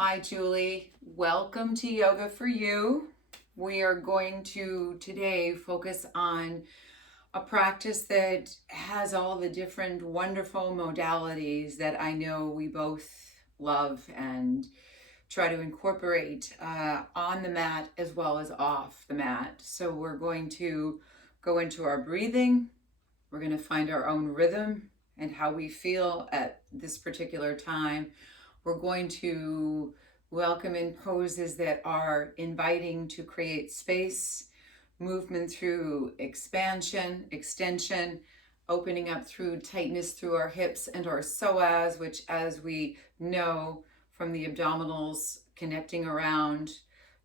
Hi, Julie. Welcome to Yoga for You. We are going to today focus on a practice that has all the different wonderful modalities that I know we both love and try to incorporate on the mat as well as off the mat. So we're going to go into our breathing. We're going to find our own rhythm and how we feel at this particular time. We're going to welcome in poses that are inviting to create space, movement through expansion, extension, opening up through tightness through our hips and our psoas, which, as we know from the abdominals, connecting around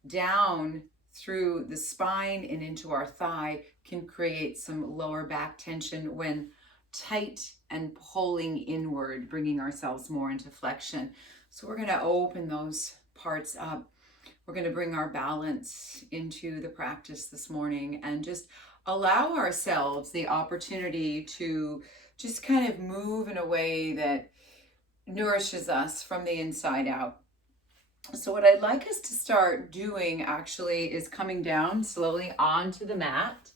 down through the spine and into our thigh can create some lower back tension when tight and pulling inward, bringing ourselves more into flexion. So we're going to open those parts up. We're going to bring our balance into the practice this morning and just allow ourselves the opportunity to just kind of move in a way that nourishes us from the inside out. So what I'd like us to start doing actually is coming down slowly onto the mat.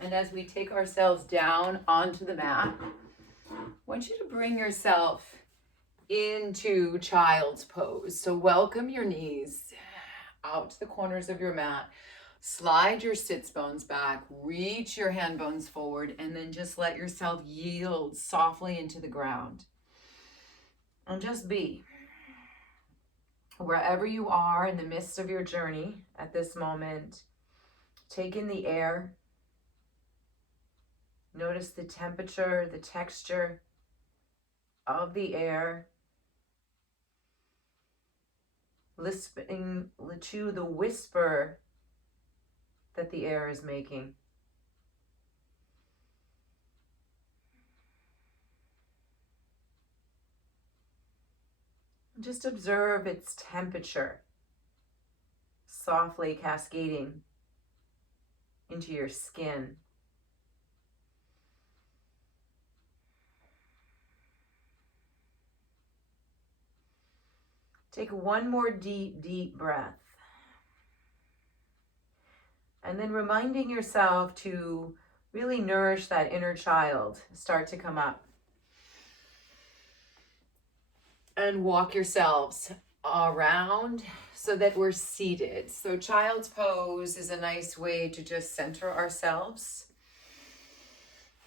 And as we take ourselves down onto the mat, I want you to bring yourself into child's pose. So welcome your knees out to the corners of your mat. Slide your sits bones back, reach your hand bones forward, and then just let yourself yield softly into the ground. And just be. Wherever you are in the midst of your journey at this moment, take in the air. Notice the temperature, the texture of the air. Listening to the whisper that the air is making. Just observe its temperature softly cascading into your skin. Take one more deep breath. And then reminding yourself to really nourish that inner child. Start to come up. And walk yourselves around so that we're seated. So child's pose is a nice way to just center ourselves.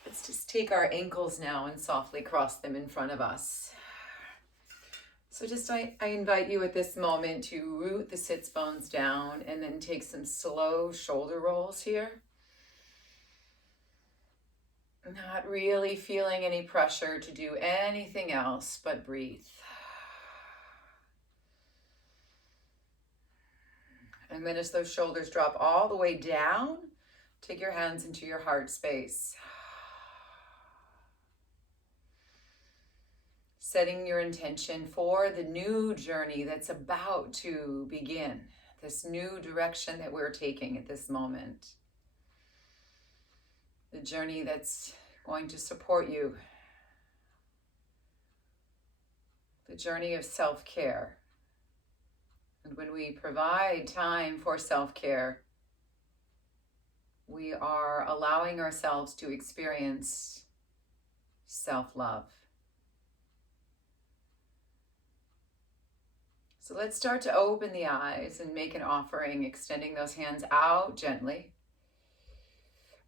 Let's just take our ankles now and softly cross them in front of us. So just I invite you at this moment to root the sits bones down and then take some slow shoulder rolls here. Not really feeling any pressure to do anything else but breathe. And then as those shoulders drop all the way down, take your hands into your heart space. Setting your intention for the new journey that's about to begin, this new direction that we're taking at this moment. The journey that's going to support you. The journey of self-care. And when we provide time for self-care, we are allowing ourselves to experience self-love. So let's start to open the eyes and make an offering, extending those hands out gently.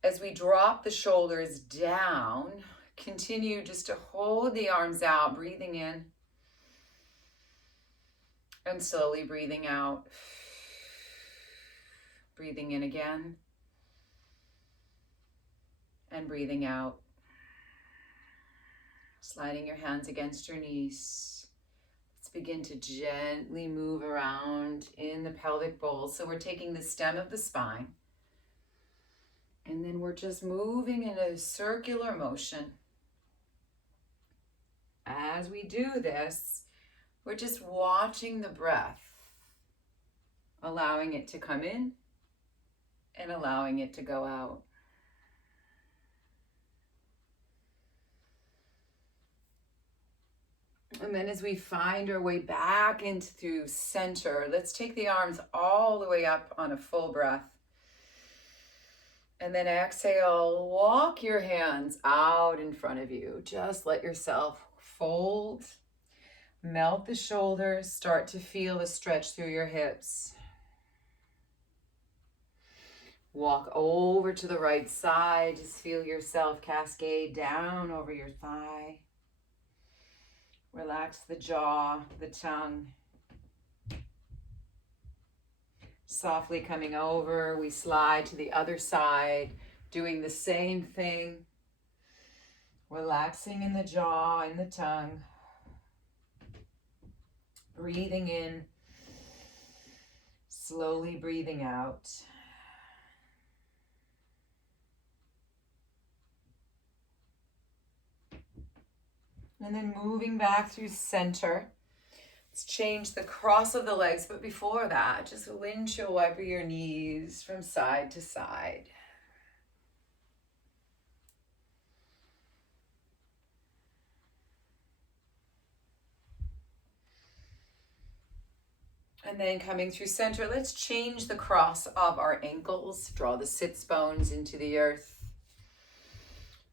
As we drop the shoulders down, continue just to hold the arms out, breathing in. And slowly breathing out. Breathing in again. And breathing out. Sliding your hands against your knees. Let's begin to gently move around in the pelvic bowl. So we're taking the stem of the spine. And then we're just moving in a circular motion. As we do this, we're just watching the breath, allowing it to come in and allowing it to go out. And then as we find our way back into center, let's take the arms all the way up on a full breath. And then exhale, walk your hands out in front of you. Just let yourself fold, melt the shoulders, start to feel the stretch through your hips. Walk over to the right side, just feel yourself cascade down over your thigh. Relax the jaw, the tongue. Softly coming over, we slide to the other side, doing the same thing. Relaxing in the jaw and the tongue. Breathing in, slowly breathing out. And then moving back through center. Let's change the cross of the legs, but before that, just windshield wiper your knees from side to side. And then coming through center, let's change the cross of our ankles. Draw the sits bones into the earth.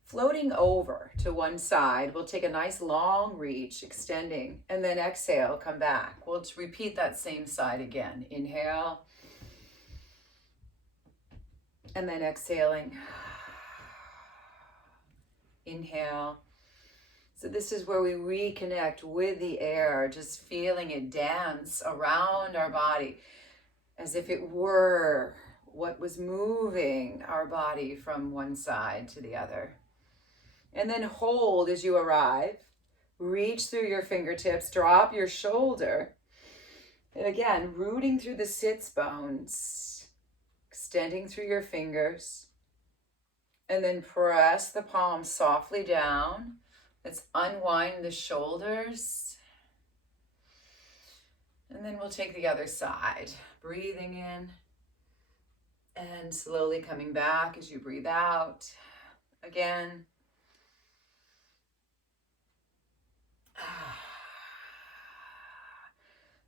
Floating over to one side, we'll take a nice long reach, extending, and then exhale, come back. We'll repeat that same side again. Inhale, and then exhaling. Inhale. So this is where we reconnect with the air, just feeling it dance around our body as if it were what was moving our body from one side to the other. And then hold as you arrive. Reach through your fingertips, drop your shoulder. And again, rooting through the sits bones, extending through your fingers. And then press the palms softly down. Let's unwind the shoulders. And then we'll take the other side. Breathing in and slowly coming back as you breathe out. Again.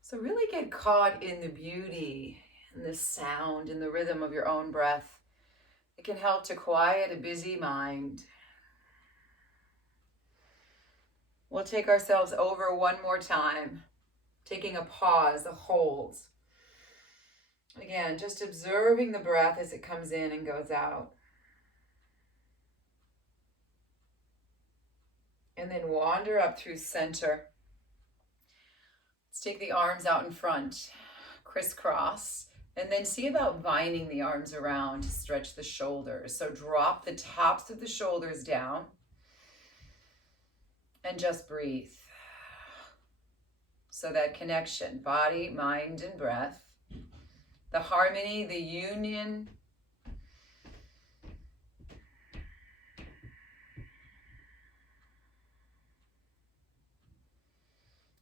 So really get caught in the beauty and the sound and the rhythm of your own breath. It can help to quiet a busy mind. We'll take ourselves over one more time, taking a pause, a hold. Again, just observing the breath as it comes in and goes out. And then wander up through center. Let's take the arms out in front, crisscross, and then see about binding the arms around to stretch the shoulders. So drop the tops of the shoulders down and just breathe. So that connection, body, mind, and breath, the harmony, the union.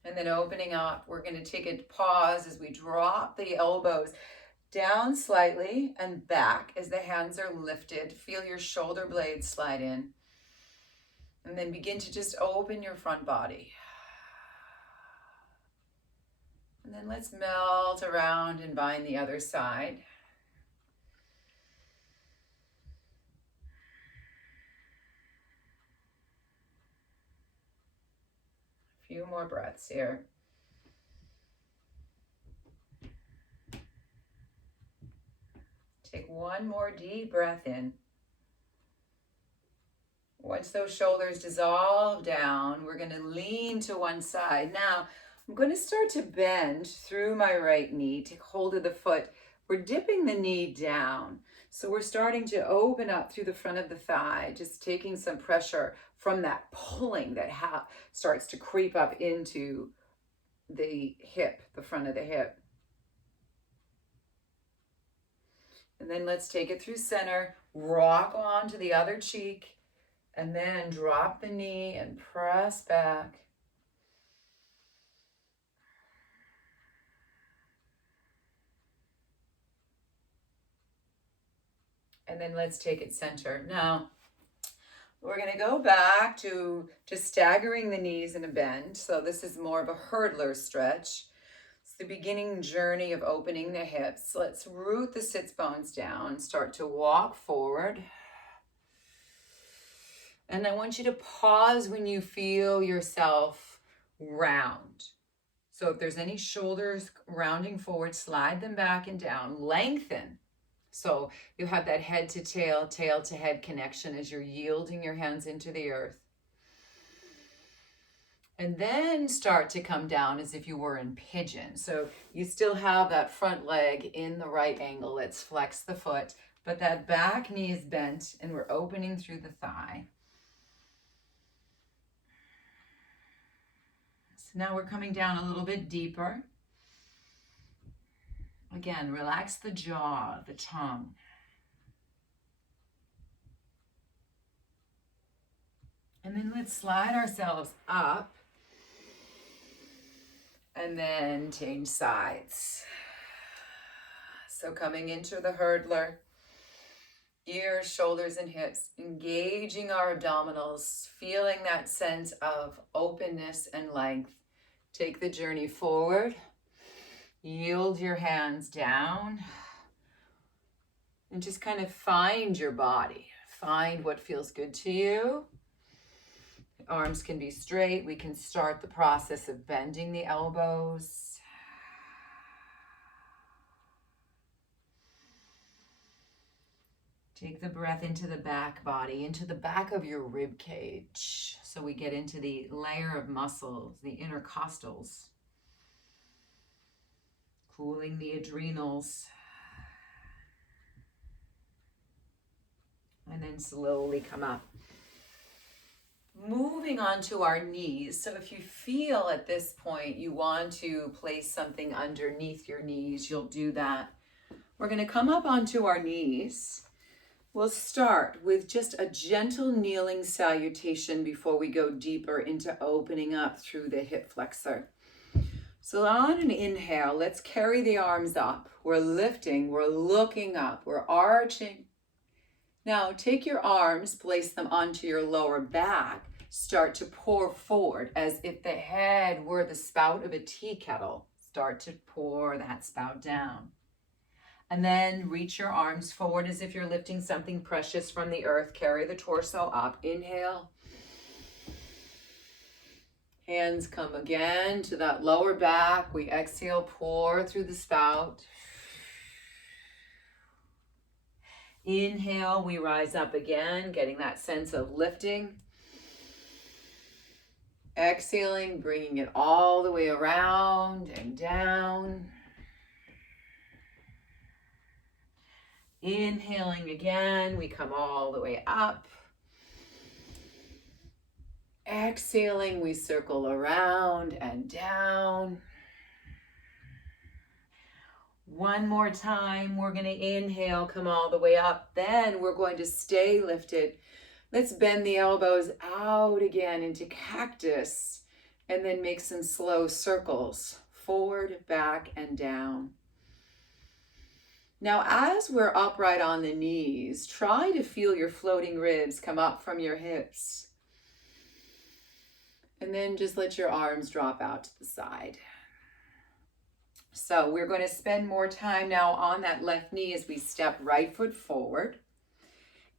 And then opening up, we're going to take a pause as we drop the elbows down slightly and back as the hands are lifted. Feel your shoulder blades slide in. And then begin to just open your front body. And then let's melt around and bind the other side. A few more breaths here. Take one more deep breath in. Once those shoulders dissolve down, we're going to lean to one side. Now, I'm going to start to bend through my right knee, take hold of the foot. We're dipping the knee down. So we're starting to open up through the front of the thigh, just taking some pressure from that pulling that starts to creep up into the hip, the front of the hip. And then let's take it through center, rock on to the other cheek, and then drop the knee and press back. And then let's take it center. Now, We're going to go back to staggering the knees in a bend. So this is more of a hurdler stretch. It's the beginning journey of opening the hips. Let's root the sits bones down, start to walk forward. And I want you to pause when you feel yourself round. So if there's any shoulders rounding forward, slide them back and down, lengthen. So you have that head to tail, tail to head connection as you're yielding your hands into the earth. And then start to come down as if you were in pigeon. So you still have that front leg in the right angle. Let's flex the foot, but that back knee is bent and we're opening through the thigh. So now we're coming down a little bit deeper. Again, relax the jaw, the tongue. And then let's slide ourselves up and then change sides. So coming into the hurdler, ears, shoulders, and hips, engaging our abdominals, feeling that sense of openness and length. Take the journey forward. Yield your hands down and just kind of find your body. Find what feels good to you. Arms can be straight. We can start the process of bending the elbows. Take the breath into the back body, into the back of your rib cage. So we get into the layer of muscles, the intercostals. Cooling the adrenals. And then slowly come up. Moving on to our knees. So if you feel at this point you want to place something underneath your knees, you'll do that. We're going to come up onto our knees. We'll start with just a gentle kneeling salutation before we go deeper into opening up through the hip flexor. So on an inhale, let's carry the arms up. We're lifting, we're looking up, we're arching. Now take your arms, place them onto your lower back. Start to pour forward as if the head were the spout of a tea kettle. Start to pour that spout down. And then reach your arms forward as if you're lifting something precious from the earth. Carry the torso up. Inhale. Hands come again to that lower back. We exhale, pour through the spout. Inhale, we rise up again, getting that sense of lifting. Exhaling, bringing it all the way around and down. Inhaling again, we come all the way up. Exhaling, we circle around and down. One more time, we're going to inhale, come all the way up. Then we're going to stay lifted. Let's bend the elbows out again into cactus and then make some slow circles, forward, back, and down. Now, as we're upright on the knees, try to feel your floating ribs come up from your hips. And then just let your arms drop out to the side. So we're going to spend more time now on that left knee as we step right foot forward.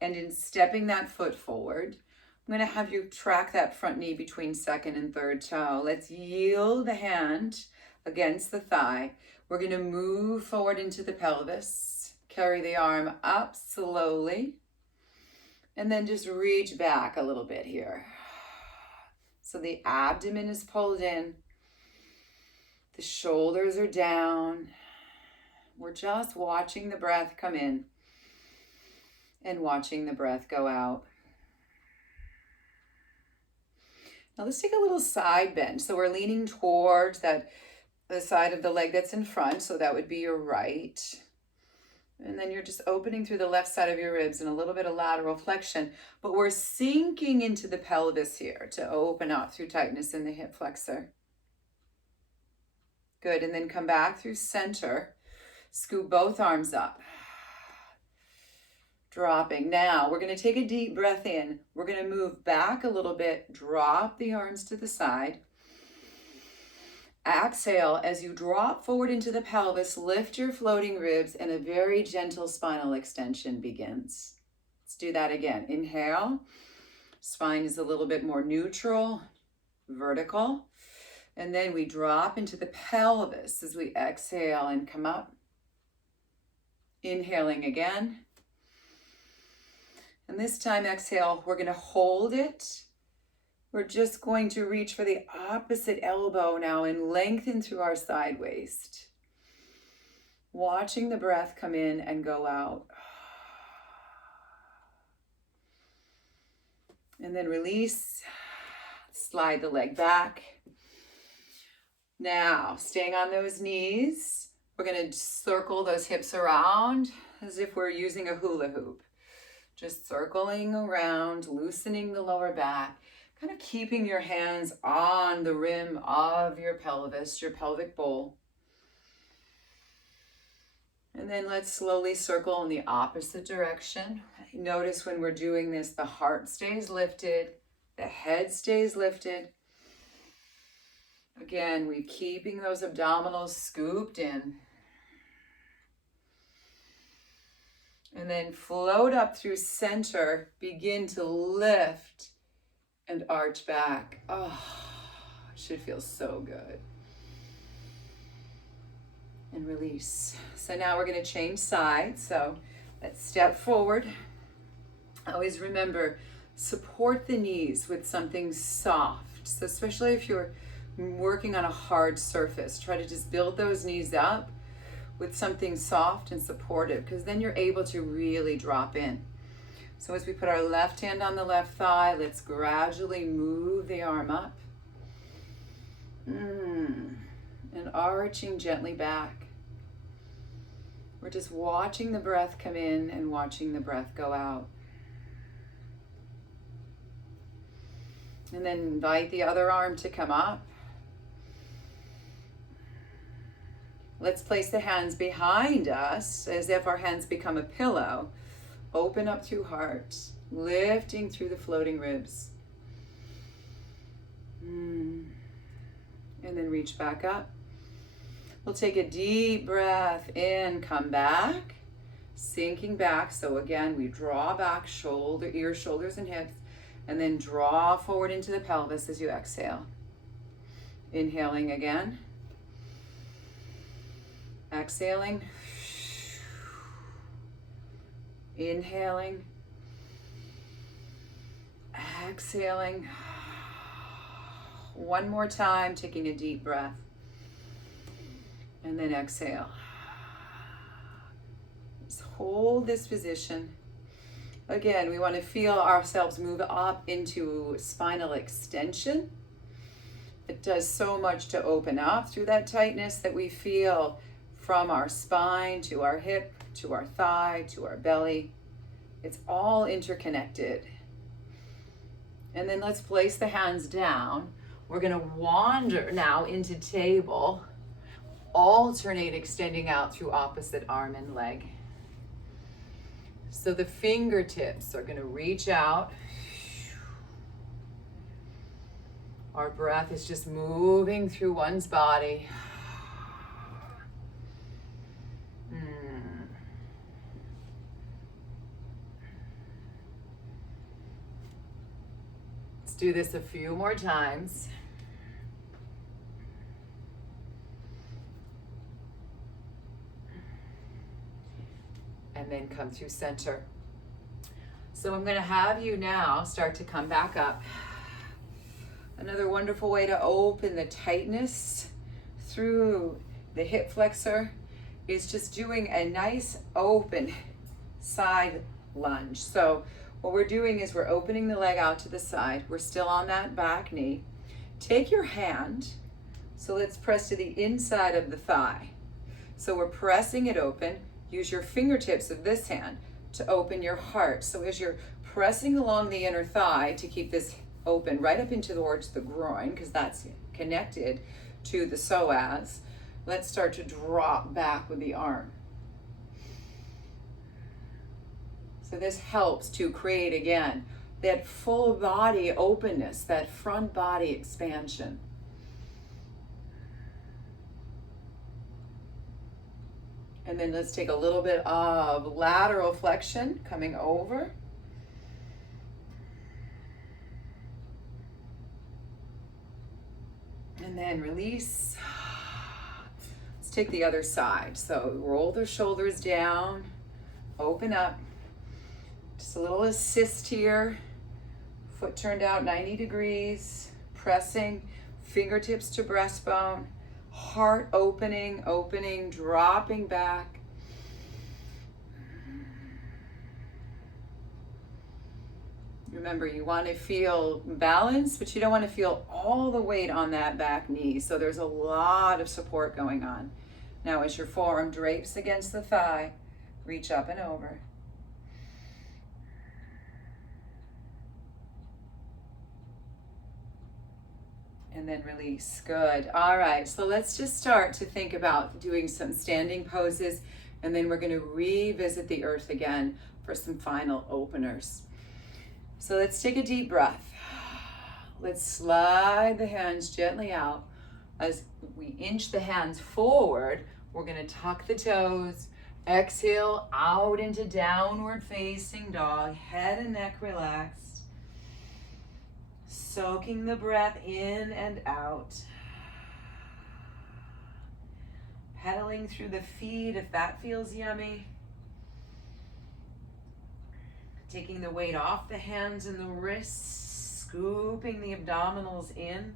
And in stepping that foot forward, I'm going to have you track that front knee between second and third toe. Let's yield the hand against the thigh. We're going to move forward into the pelvis. Carry the arm up slowly. And then just reach back a little bit here. So the abdomen is pulled in. The shoulders are down. We're just watching the breath come in and watching the breath go out. Now let's take a little side bend. So we're leaning towards the side of the leg that's in front. So that would be your right. And then you're just opening through the left side of your ribs and a little bit of lateral flexion. But we're sinking into the pelvis here to open up through tightness in the hip flexor. Good. And then come back through center. Scoop both arms up. dropping. Now we're going to take a deep breath in. We're going to move back a little bit, drop the arms to the side. Exhale as you drop forward into the pelvis, lift your floating ribs, and a very gentle spinal extension begins. Let's do that again. Inhale, spine is a little bit more neutral, vertical. And then we drop into the pelvis as we exhale and come up. Inhaling again. And this time, exhale, we're going to hold it. We're just going to reach for the opposite elbow now and lengthen through our side waist. Watching the breath come in and go out. And then release. Slide the leg back. Now, staying on those knees, we're going to circle those hips around as if we're using a hula hoop. Just circling around, loosening the lower back, kind of keeping your hands on the rim of your pelvis, your pelvic bowl. And then let's slowly circle in the opposite direction. Notice when we're doing this, the heart stays lifted, the head stays lifted. Again, we're keeping those abdominals scooped in. And then float up through center, begin to lift and arch back. Oh, it should feel so good. And release. So now we're going to change sides. So let's step forward. Always remember, support the knees with something soft. So especially if you're working on a hard surface, try to just build those knees up with something soft and supportive, because then you're able to really drop in. So as we put our left hand on the left thigh, let's gradually move the arm up. And arching gently back. We're just watching the breath come in and watching the breath go out. And then invite the other arm to come up. Let's place the hands behind us as if our hands become a pillow. Open up through heart, lifting through the floating ribs. And then reach back up. We'll take a deep breath in, come back, sinking back. So again, we draw back, ears, shoulders, and hips, and then draw forward into the pelvis as you exhale. Inhaling again. Exhaling. Inhaling. Exhaling. One more time, taking a deep breath. And then exhale. Just hold this position. Again, we want to feel ourselves move up into spinal extension. It does so much to open up through that tightness that we feel from our spine to our hip, to our thigh, to our belly. It's all interconnected. And then let's place the hands down. We're going to wander now into table. Alternate extending out through opposite arm and leg. So the fingertips are going to reach out. Our breath is just moving through one's body. Let's do this a few more times. And then come through center. So I'm going to have you now start to come back up. Another wonderful way to open the tightness through the hip flexor is just doing a nice open side lunge. So what we're doing is we're opening the leg out to the side. We're still on that back knee. Take your hand. So let's press to the inside of the thigh. So we're pressing it open. Use your fingertips of this hand to open your heart. So as you're pressing along the inner thigh to keep this open right up into towards the groin, because that's connected to the psoas, let's start to drop back with the arm. So this helps to create, again, that full body openness, that front body expansion. And then let's take a little bit of lateral flexion coming over. And then release. Let's take the other side. So roll the shoulders down, open up. Just a little assist here. Foot turned out 90 degrees, pressing, fingertips to breastbone, heart opening, opening, dropping back. Remember, you want to feel balance, but you don't want to feel all the weight on that back knee. So there's a lot of support going on. Now as your forearm drapes against the thigh, reach up and over. And then release. Good. All right, so let's just start to think about doing some standing poses, and then we're going to revisit the earth again for some final openers. So let's take a deep breath. Let's slide the hands gently out. As we inch the hands forward, we're going to tuck the toes. Exhale out into downward facing dog. Head and neck relaxed. Soaking the breath in and out. Pedaling through the feet if that feels yummy. Taking the weight off the hands and the wrists, scooping the abdominals in.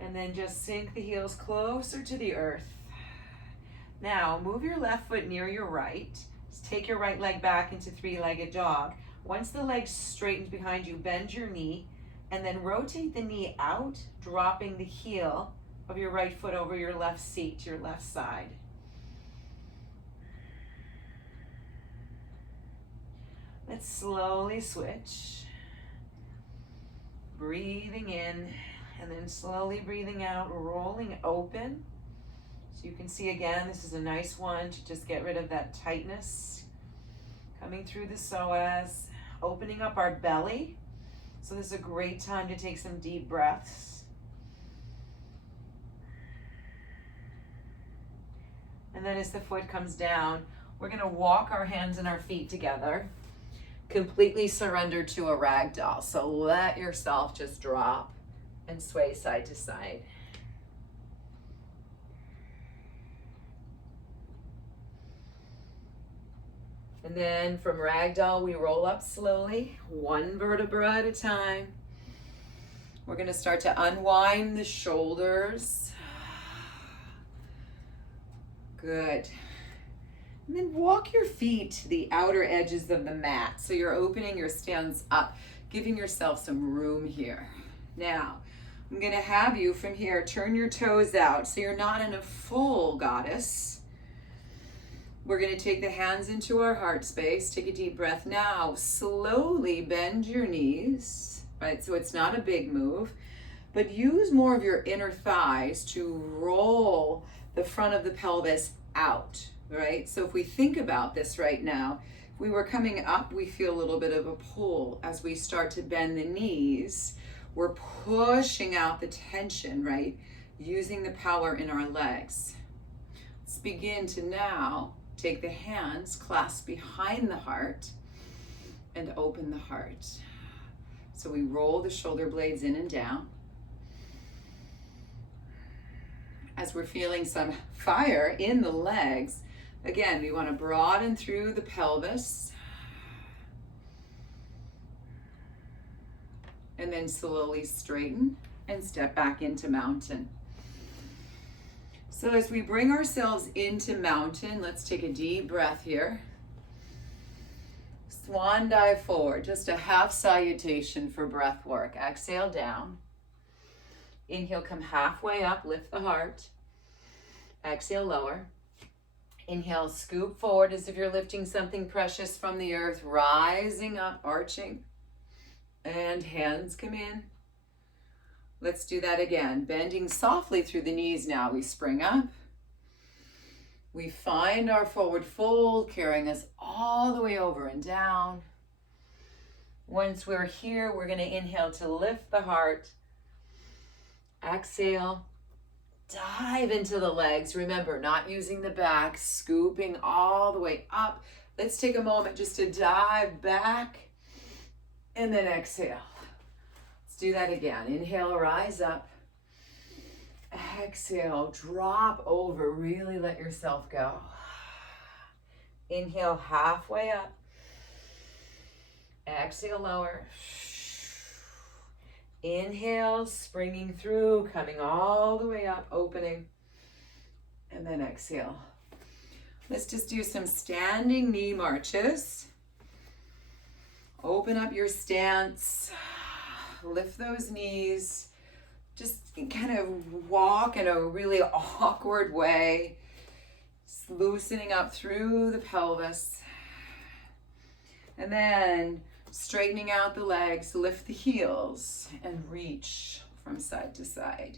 And then just sink the heels closer to the earth. Now, move your left foot near your right. Just take your right leg back into three-legged dog. Once the leg straightens behind you, bend your knee, and then rotate the knee out, dropping the heel of your right foot over your left seat to your left side. Let's slowly switch. Breathing in, and then slowly breathing out, rolling open. So you can see again, this is a nice one to just get rid of that tightness. Coming through the psoas, opening up our belly. So this is a great time to take some deep breaths. And then as the foot comes down, we're going to walk our hands and our feet together. Completely surrender to a ragdoll. So let yourself just drop and sway side to side. And then from ragdoll, we roll up slowly, one vertebra at a time. We're going to start to unwind the shoulders. Good. And then walk your feet to the outer edges of the mat. So you're opening your stance up, giving yourself some room here. Now, I'm going to have you from here turn your toes out so you're not in a full goddess. We're going to take the hands into our heart space. Take a deep breath. Now, slowly bend your knees, right? So it's not a big move, but use more of your inner thighs to roll the front of the pelvis out, right? So if we think about this right now, if we were coming up, we feel a little bit of a pull. As we start to bend the knees, we're pushing out the tension, right? Using the power in our legs. Let's begin to now take the hands, clasp behind the heart, and open the heart. So we roll the shoulder blades in and down. As we're feeling some fire in the legs, again, we want to broaden through the pelvis. And then slowly straighten and step back into mountain. So as we bring ourselves into mountain, let's take a deep breath here. Swan dive forward, just a half salutation for breath work. Exhale down. Inhale, come halfway up, lift the heart. Exhale, lower. Inhale, scoop forward as if you're lifting something precious from the earth, rising up, arching. And hands come in. Let's do that again. Bending softly through the knees now. We spring up. We find our forward fold, carrying us all the way over and down. Once we're here, we're going to inhale to lift the heart. Exhale. Dive into the legs. Remember, not using the back, scooping all the way up. Let's take a moment just to dive back and then exhale. Let's do that again. Inhale, rise up. Exhale, drop over. Really let yourself go. Inhale, halfway up. Exhale, lower. Inhale, springing through, coming all the way up, opening. And then exhale. Let's just do some standing knee marches. Open up your stance. Lift those knees. Just kind of walk in a really awkward way. Just loosening up through the pelvis. And then straightening out the legs, lift the heels, and reach from side to side.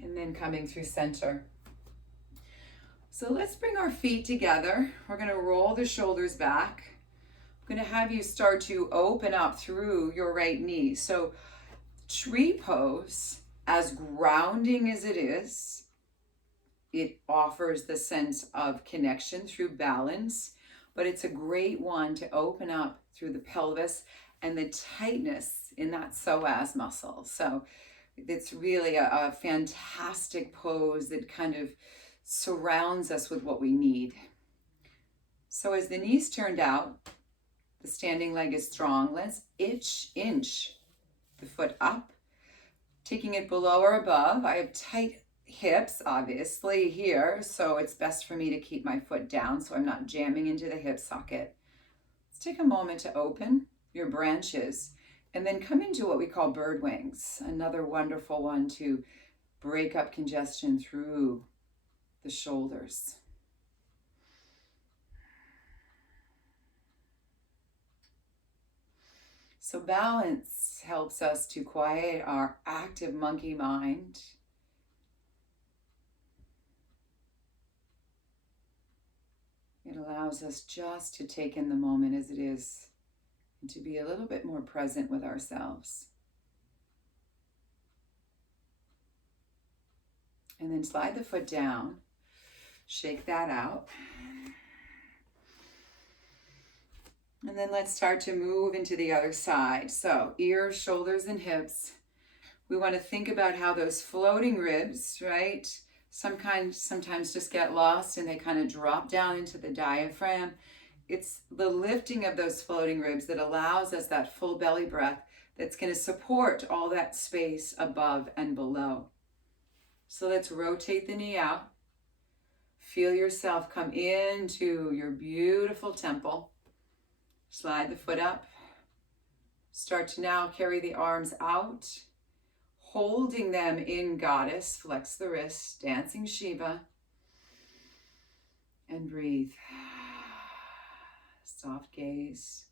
And then coming through center. So let's bring our feet together. We're going to roll the shoulders back. I'm going to have you start to open up through your right knee. So tree pose, as grounding as it is, it offers the sense of connection through balance, but it's a great one to open up through the pelvis and the tightness in that psoas muscle. So it's really a fantastic pose that kind of surrounds us with what we need. So as the knees turned out, the standing leg is strong. Let's inch the foot up, taking it below or above. I have tight hips, obviously, here, so it's best for me to keep my foot down so I'm not jamming into the hip socket. Let's take a moment to open your branches and then come into what we call bird wings, another wonderful one to break up congestion through the shoulders. So balance helps us to quiet our active monkey mind. It allows us just to take in the moment as it is and to be a little bit more present with ourselves. And then slide the foot down, shake that out. And then let's start to move into the other side. So ears, shoulders, and hips. We want to think about how those floating ribs, right? Sometimes just get lost and they kind of drop down into the diaphragm. It's the lifting of those floating ribs that allows us that full belly breath that's going to support all that space above and below. So let's rotate the knee out. Feel yourself come into your beautiful temple. Slide the foot up. Start to now carry the arms out, holding them in goddess. Flex the wrists, dancing Shiva. And breathe. Soft gaze.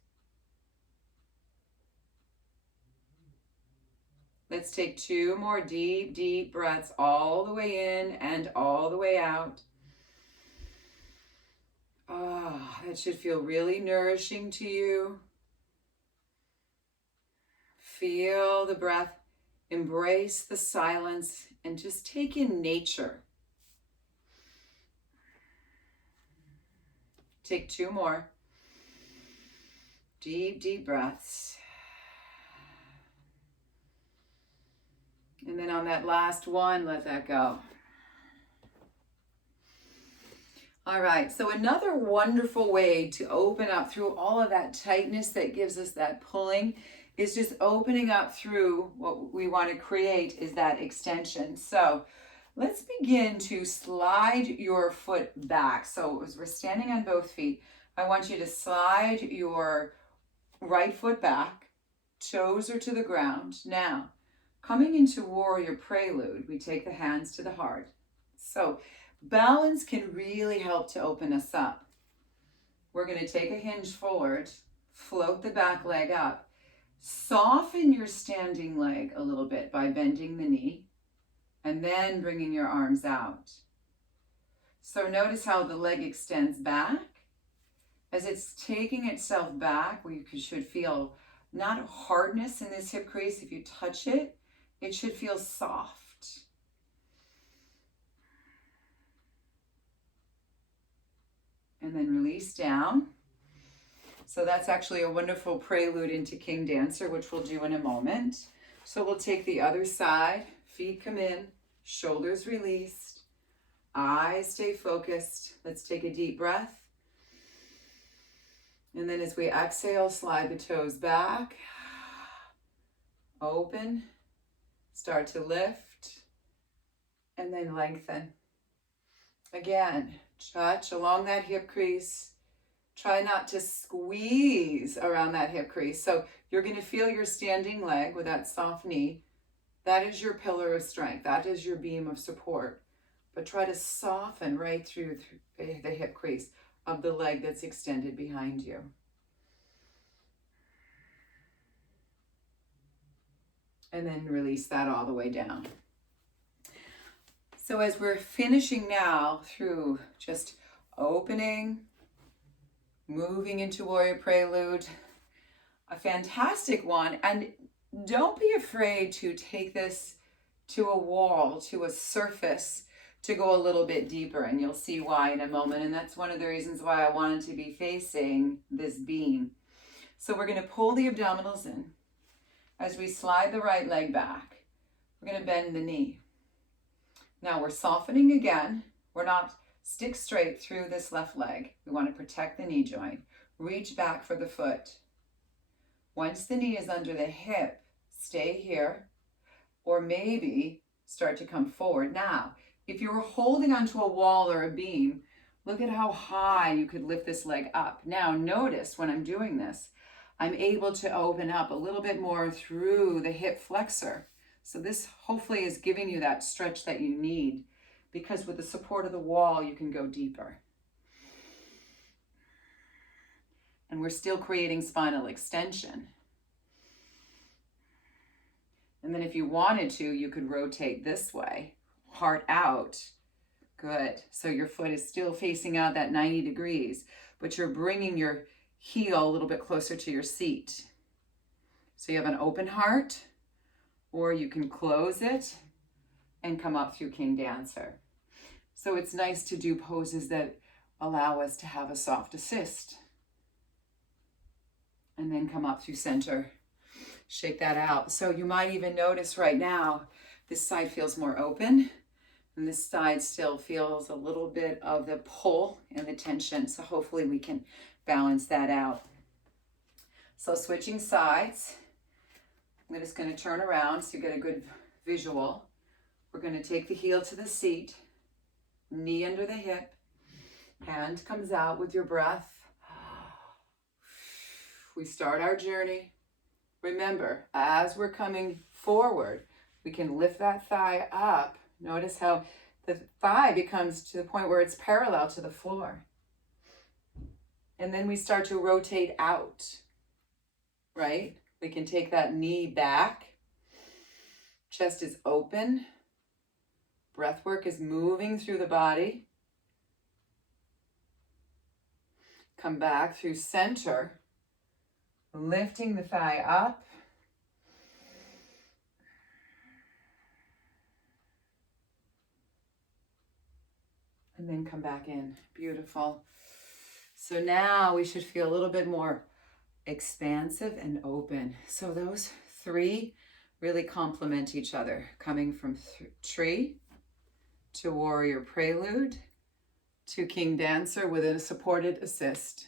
Let's take 2 more deep breaths all the way in and all the way out. That should feel really nourishing to you. Feel the breath, embrace the silence, and just take in nature. Take 2 more. Deep breaths. And then on that last one, let that go. All right, so another wonderful way to open up through all of that tightness that gives us that pulling is just opening up through what we want to create is that extension. So let's begin to slide your foot back. So as we're standing on both feet, I want you to slide your right foot back, toes are to the ground. Now, coming into warrior prelude, we take the hands to the heart. So balance can really help to open us up. We're going to take a hinge forward, float the back leg up. Soften your standing leg a little bit by bending the knee and then bringing your arms out. So notice how the leg extends back. As it's taking itself back, you should feel not hardness in this hip crease. If you touch it, it should feel soft. And then release down. So that's actually a wonderful prelude into King Dancer, which we'll do in a moment. So we'll take the other side, feet come in, shoulders released, eyes stay focused. Let's take a deep breath. And then as we exhale, slide the toes back, open, start to lift, and then lengthen. Again, touch along that hip crease. Try not to squeeze around that hip crease. So you're going to feel your standing leg with that soft knee. That is your pillar of strength. That is your beam of support. But try to soften right through the hip crease of the leg that's extended behind you. And then release that all the way down. So as we're finishing now through just opening, moving into Warrior Prelude, a fantastic one. And don't be afraid to take this to a wall, to a surface, to go a little bit deeper. And you'll see why in a moment. And that's one of the reasons why I wanted to be facing this beam. So we're going to pull the abdominals in. As we slide the right leg back, we're going to bend the knee. Now we're softening again. We're not stick straight through this left leg. We want to protect the knee joint. Reach back for the foot. Once the knee is under the hip, stay here, or maybe start to come forward. Now, if you were holding onto a wall or a beam, look at how high you could lift this leg up. Now, notice when I'm doing this, I'm able to open up a little bit more through the hip flexor. So this hopefully is giving you that stretch that you need, because with the support of the wall, you can go deeper. And we're still creating spinal extension. And then if you wanted to, you could rotate this way, heart out. Good. So your foot is still facing out that 90 degrees, but you're bringing your heel a little bit closer to your seat. So you have an open heart, or you can close it and come up through King Dancer. So it's nice to do poses that allow us to have a soft assist. And then come up through center. Shake that out. So you might even notice right now, this side feels more open, and this side still feels a little bit of the pull and the tension. So hopefully we can balance that out. So switching sides, I'm just going to turn around so you get a good visual. We're going to take the heel to the seat, knee under the hip, hand comes out with your breath. We start our journey. Remember, as we're coming forward, we can lift that thigh up. Notice how the thigh becomes to the point where it's parallel to the floor. And then we start to rotate out, right? We can take that knee back. Chest is open. Breath work is moving through the body. Come back through center, lifting the thigh up. And then come back in. Beautiful. So now we should feel a little bit more expansive and open. So those three really complement each other, coming from tree to Warrior Prelude to King Dancer with a supported assist.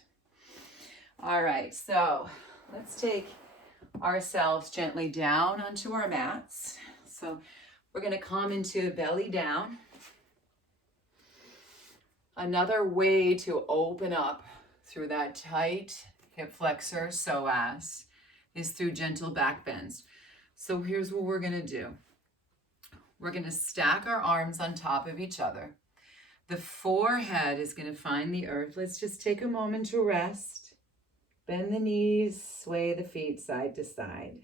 All right, so let's take ourselves gently down onto our mats. So we're going to come into belly down. Another way to open up through that tight hip flexor psoas is through gentle back bends. So here's what we're going to do. We're going to stack our arms on top of each other. The forehead is going to find the earth. Let's just take a moment to rest. Bend the knees, sway the feet side to side.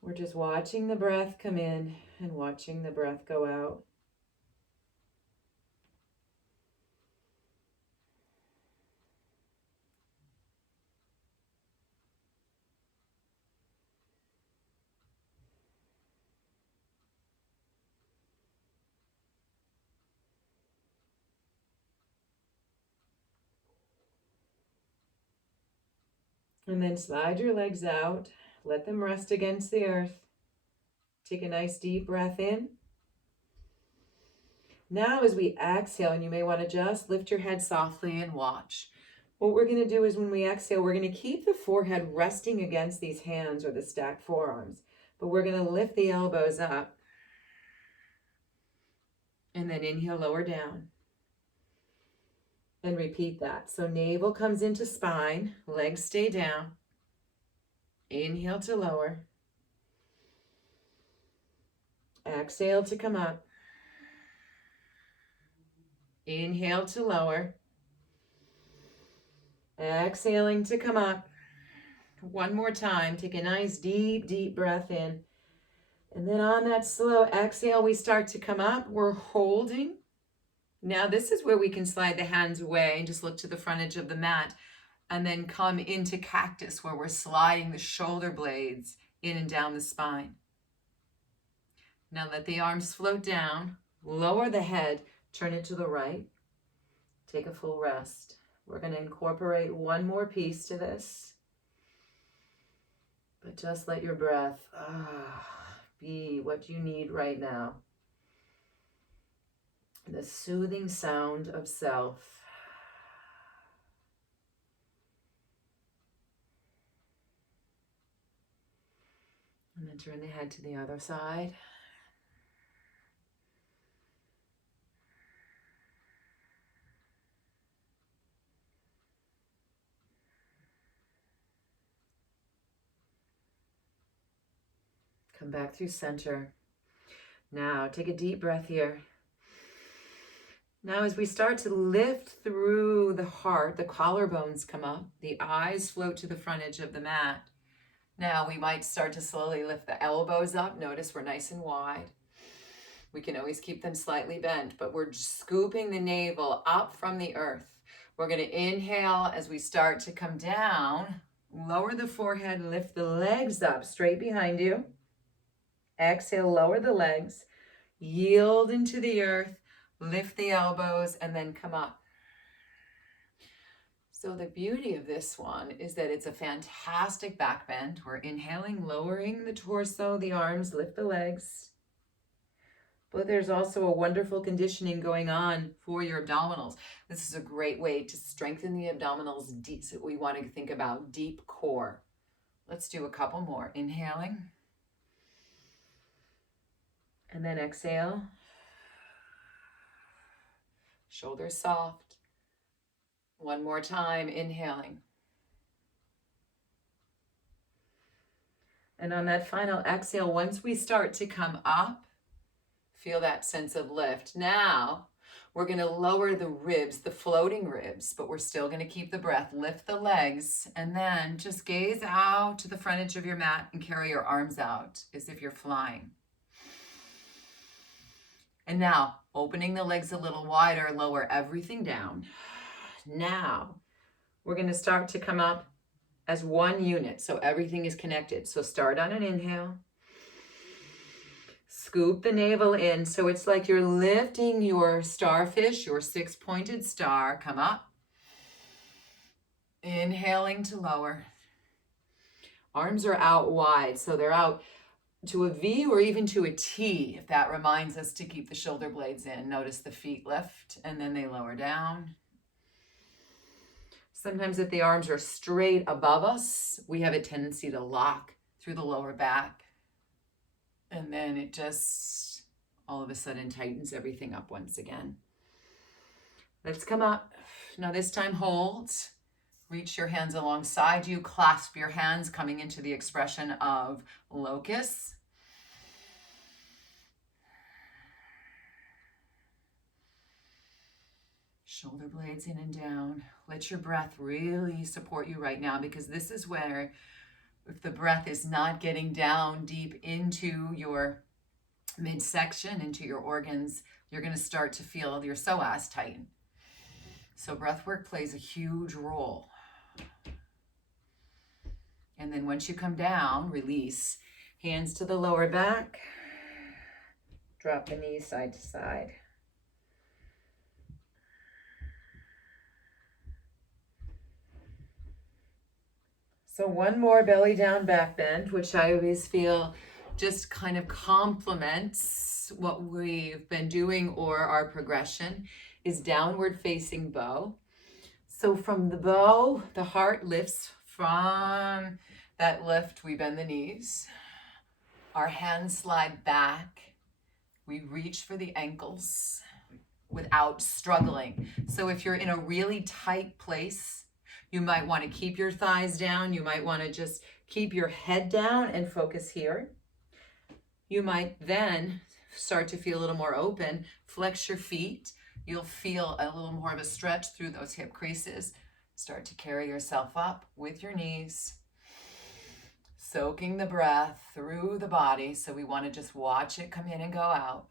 We're just watching the breath come in and watching the breath go out. And then slide your legs out. Let them rest against the earth. Take a nice deep breath in. Now as we exhale, and you may want to just lift your head softly and watch. What we're going to do is when we exhale, we're going to keep the forehead resting against these hands or the stacked forearms. But we're going to lift the elbows up. And then inhale, lower down. And repeat that. So navel comes into spine, legs stay down. Inhale to lower. Exhale to come up. Inhale to lower. Exhaling to come up. One more time. Take a nice deep, deep breath in. And then on that slow exhale, we start to come up. We're holding. Now this is where we can slide the hands away and just look to the front edge of the mat. And then come into cactus where we're sliding the shoulder blades in and down the spine. Now let the arms float down. Lower the head. Turn it to the right. Take a full rest. We're going to incorporate one more piece to this. But just let your breath be what you need right now. The soothing sound of self. And then turn the head to the other side. Come back through center. Now take a deep breath here. Now as we start to lift through the heart, the collarbones come up, the eyes float to the front edge of the mat. Now we might start to slowly lift the elbows up. Notice we're nice and wide. We can always keep them slightly bent, but we're scooping the navel up from the earth. We're going to inhale as we start to come down. Lower the forehead, lift the legs up straight behind you. Exhale, lower the legs, yield into the earth, lift the elbows, and then come up. So the beauty of this one is that it's a fantastic back bend. We're inhaling, lowering the torso, the arms, lift the legs. But there's also a wonderful conditioning going on for your abdominals. This is a great way to strengthen the abdominals. So we want to think about deep core. Let's do a couple more. Inhaling. And then exhale. Shoulders soft. One more time, inhaling. And on that final exhale, once we start to come up, feel that sense of lift. Now, we're going to lower the ribs, the floating ribs, but we're still going to keep the breath. Lift the legs, and then just gaze out to the front edge of your mat and carry your arms out as if you're flying. And now, opening the legs a little wider, lower everything down. Now, we're going to start to come up as one unit, so everything is connected. So start on an inhale. Scoop the navel in, so it's like you're lifting your starfish, your six-pointed star. Come up. Inhaling to lower. Arms are out wide, so they're out to a V or even to a T, if that reminds us to keep the shoulder blades in. Notice the feet lift and then they lower down. Sometimes if the arms are straight above us, we have a tendency to lock through the lower back. And then it just all of a sudden tightens everything up once again. Let's come up. Now this time hold. Reach your hands alongside you. Clasp your hands, coming into the expression of locust. Shoulder blades in and down. Let your breath really support you right now, because this is where, if the breath is not getting down deep into your midsection, into your organs, you're going to start to feel your psoas tighten. So breath work plays a huge role. And then once you come down, release. Hands to the lower back. Drop the knees side to side. So one more belly down back bend, which I always feel just kind of complements what we've been doing or our progression, is downward facing bow. So from the bow, the heart lifts. From that lift, we bend the knees. Our hands slide back. We reach for the ankles without struggling. So if you're in a really tight place, you might want to keep your thighs down. You might want to just keep your head down and focus here. You might then start to feel a little more open. Flex your feet. You'll feel a little more of a stretch through those hip creases. Start to carry yourself up with your knees. Soaking the breath through the body. So we want to just watch it come in and go out.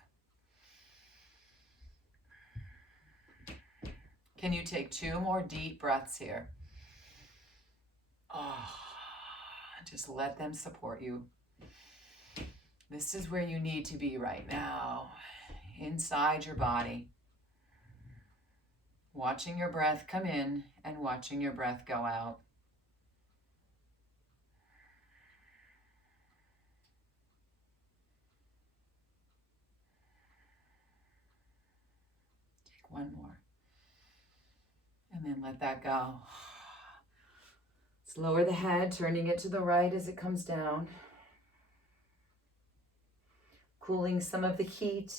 Can you take 2 more deep breaths here? Oh, just let them support you. This is where you need to be right now, inside your body. Watching your breath come in and watching your breath go out. Take 1 more. And then let that go. Let's lower the head, turning it to the right as it comes down. Cooling some of the heat.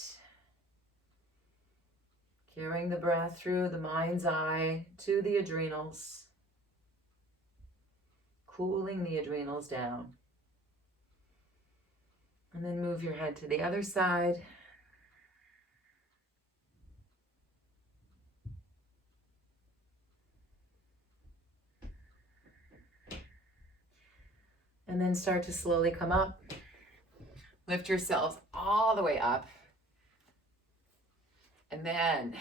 Carrying the breath through the mind's eye to the adrenals. Cooling the adrenals down. And then move your head to the other side. And then start to slowly come up. Lift yourselves all the way up. And then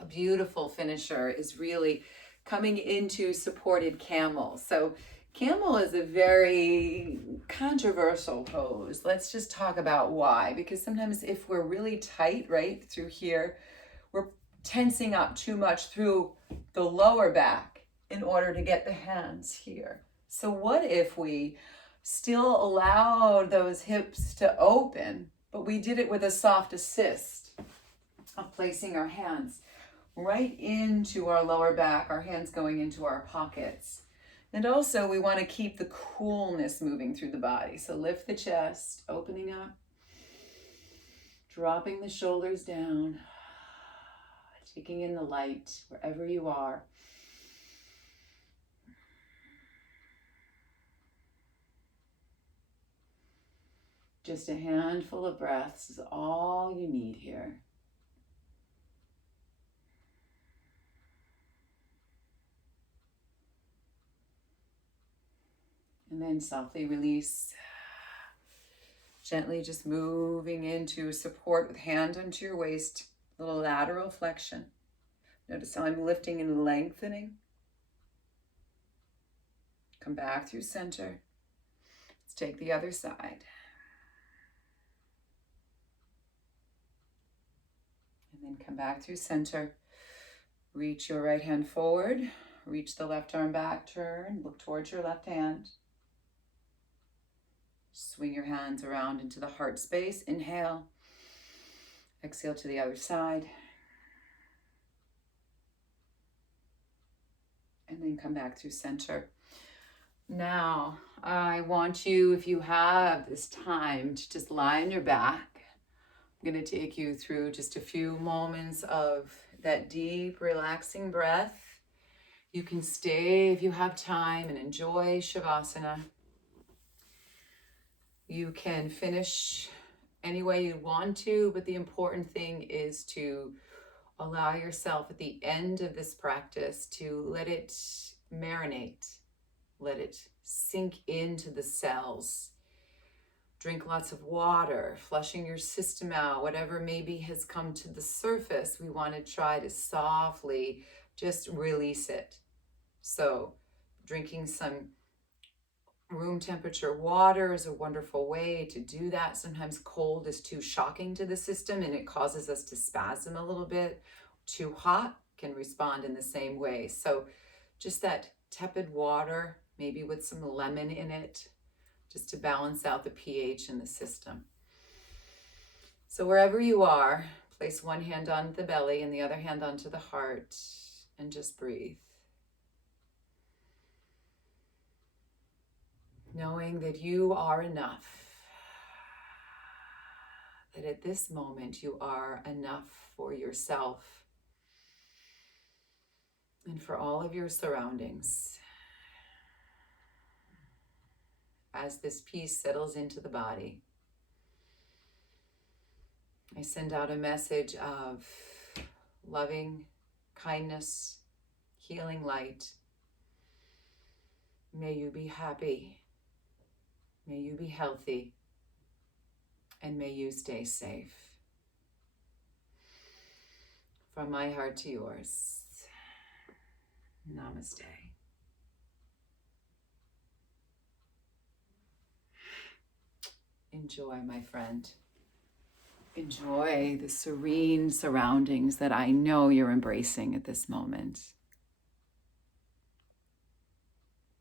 a beautiful finisher is really coming into supported camel. So camel is a very controversial pose. Let's just talk about why. Because sometimes if we're really tight right through here, we're tensing up too much through the lower back in order to get the hands here. So what if we still allowed those hips to open, but we did it with a soft assist of placing our hands right into our lower back, our hands going into our pockets. And also we want to keep the coolness moving through the body. So lift the chest, opening up, dropping the shoulders down, taking in the light wherever you are. Just a handful of breaths is all you need here. And then softly release. Gently just moving into support with hand onto your waist, little lateral flexion. Notice how I'm lifting and lengthening. Come back through center. Let's take the other side. And then come back through center. Reach your right hand forward. Reach the left arm back, turn, look towards your left hand. Swing your hands around into the heart space. Inhale. Exhale to the other side. And then come back through center. Now, I want you, if you have this time, to just lie on your back. I'm going to take you through just a few moments of that deep, relaxing breath. You can stay if you have time and enjoy Shavasana. You can finish any way you want to, but the important thing is to Allow yourself at the end of this practice to let it marinate, let it sink into the cells. Drink lots of water, flushing your system out, whatever maybe has come to the surface. We want to try to softly just release it. So drinking some room temperature water is a wonderful way to do that. Sometimes cold is too shocking to the system and it causes us to spasm a little bit. Too hot can respond in the same way. So just that tepid water, maybe with some lemon in it, just to balance out the pH in the system. So wherever you are, place one hand on the belly and the other hand onto the heart and just breathe. Knowing that you are enough, that at this moment you are enough for yourself and for all of your surroundings. As this peace settles into the body, I send out a message of loving kindness, healing light. May you be happy. May you be healthy. And may you stay safe. From my heart to yours. Namaste. Enjoy, my friend. Enjoy the serene surroundings that I know you're embracing at this moment.